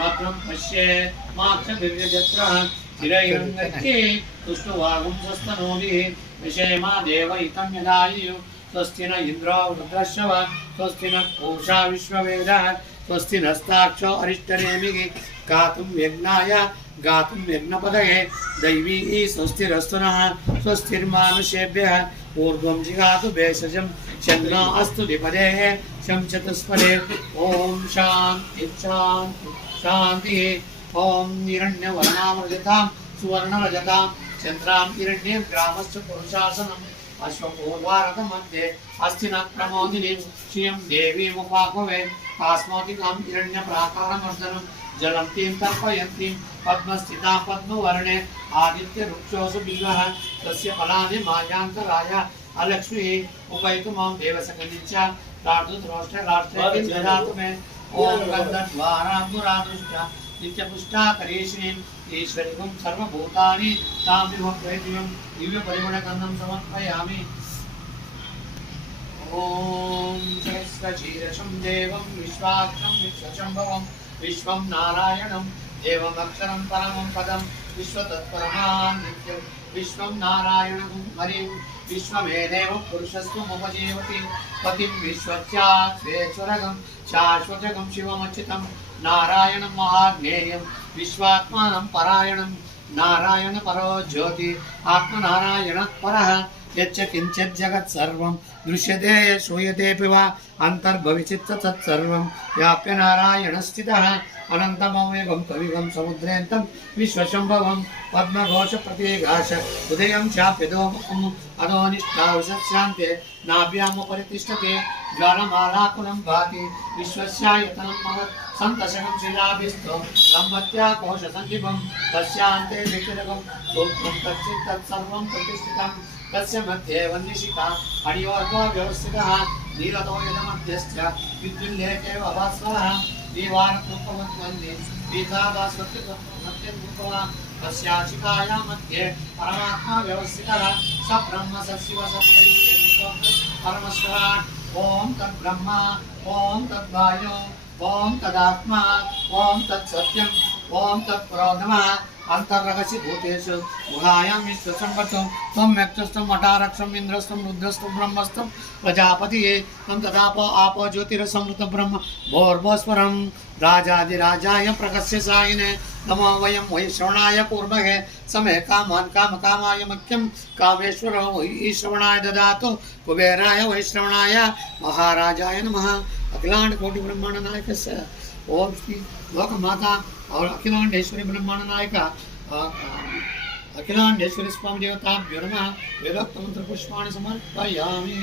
भद्रं पश्येत् माक्षभिर्यजत्रः चिरैरङ्गैः तुष्टुवागुं स्वस्तनोभिः विषेमा देवहितं यदायुः स्वस्ति न इन्द्रो वृद्धश्रव स्वस्ति न पूषा विश्ववेदाः स्वस्ति नस्ताक्षो अरिष्टनेमिः गातुं यज्ञाय गातुं यज्ञपदये दैवी स्वस्तिरस्तु नः स्वस्तिर्मानुषेभ्यः ऊर्ध्वं जिगातु भेषजं चन्द्रो अस्तु द्विपदे शं चतुष्पदे ॐ शान्ति शान्ति शान्तिः ॐ हिरण्यवर्णामृजतां सुवर्णरजतां चन्द्रां हिरण्यं ग्रामस्य पुरुषासनम् अश्वपूर्वारथमध्ये अस्ति न प्रमोदिनीं श्रियं देवीमुपाकुवे आस्मोतिकां हिरण्यप्राकारमर्दनं जलन्तीं तर्पयन्तीं पद्मस्थितां पद्मवर्णे आदित्यवृक्षोऽसु बिल्वः तस्य फलानि मायान्तराय अलक्ष्मीः उपैतु मां देवसकनिच्च राष्ट्रे ददातु मे ॐ गन्धद्वाराम्बुरादुष्ट नित्यपुष्टा करीश्रीं ईश्वरिकं सर्वभूतानि तां विभक्तैतिं दिव्यपरिमलगन्धं समर्पयामि ॐ सहस्रशीर्षं देवं विश्वाक्षं विश्वशम्भवं विश्वं नारायणं देवमक्षरं परमं पदं विश्वतत्परमां नित्यं विश्वं नारायणं हरिं विश्वमेदेव पुरुषस्त्वमुपजीवति पतिं विश्वस्याश्वेश्वरगं शाश्वतगं शिवमच्युतं नारायणं महाज्ञेयं विश्वात्मानं परायणं नारायण परो ज्योति आत्मनारायणः परः यच्च किञ्चित् जगत् सर्वं दृश्यते श्रूयतेऽपि वा अन्तर्भविचित् तत्सर्वं व्याप्य नारायणस्थितः अनन्तमव्ययं कविगं समुद्रेन्तं विश्वशम्भवं पद्मघोषप्रतीघास उदयं चाप्यदोमुखम् अधोनिष्ठावशान्ते नाभ्यामुपरि तिष्ठते ज्वालमालाकुलं भाति विश्वस्यायतनं महत् सन्तशकं शिलाभिस्थो लम्बत्या कोशसङ्गीपं तस्यान्ते विकिरकं सूत्रं तच्चित् तत्सर्वं प्रतिष्ठितं तस्य मध्ये वह्निशिखा अणियोर्गो व्यवस्थितः नीलतो यदमध्यश्च विद्युल्लेखेव भास्वरः दीवानरूपवद्वन्द्ये पीताभास्वत्यं तस्या शिखाया मध्ये परमात्मा व्यवस्थितः स ब्रह्म स शिव स परमस्वराट् ॐ तद्ब्रह्म ॐ तद्वायो ॐ तदात्मा ॐ तत्सत्यं ॐ तत्पुरोगमः अंतर्रहस्य भूतेषु गुहायां विश्वसंवत्सं त्वं यक्षस्थं मठारक्षं इन्द्रस्थं रुद्रस्थं ब्रह्मस्थं प्रजापतिये तं तदापो आपो ज्योतिरसंवृतं ब्रह्म भोर्भस्वरं राजाधिराजाय प्रकस्य सायिने नमो वयं वैश्रवणाय कूर्महे समे कामान् कामकामाय मह्यं कामेश्वरो वैश्रवणाय ददातु कुबेराय वैश्रवणाय महाराजाय नमः अखिलांड कोटि ब्रह्मांड नायकस्य ओम श्री लोकमाता और अखिलांडेश्वरी ब्रह्मांड नायिका अखिलांडेश्वरी स्वामी देवताभ्यो नमः वेदोक्त मंत्र पुष्पाणि समर्पयामि।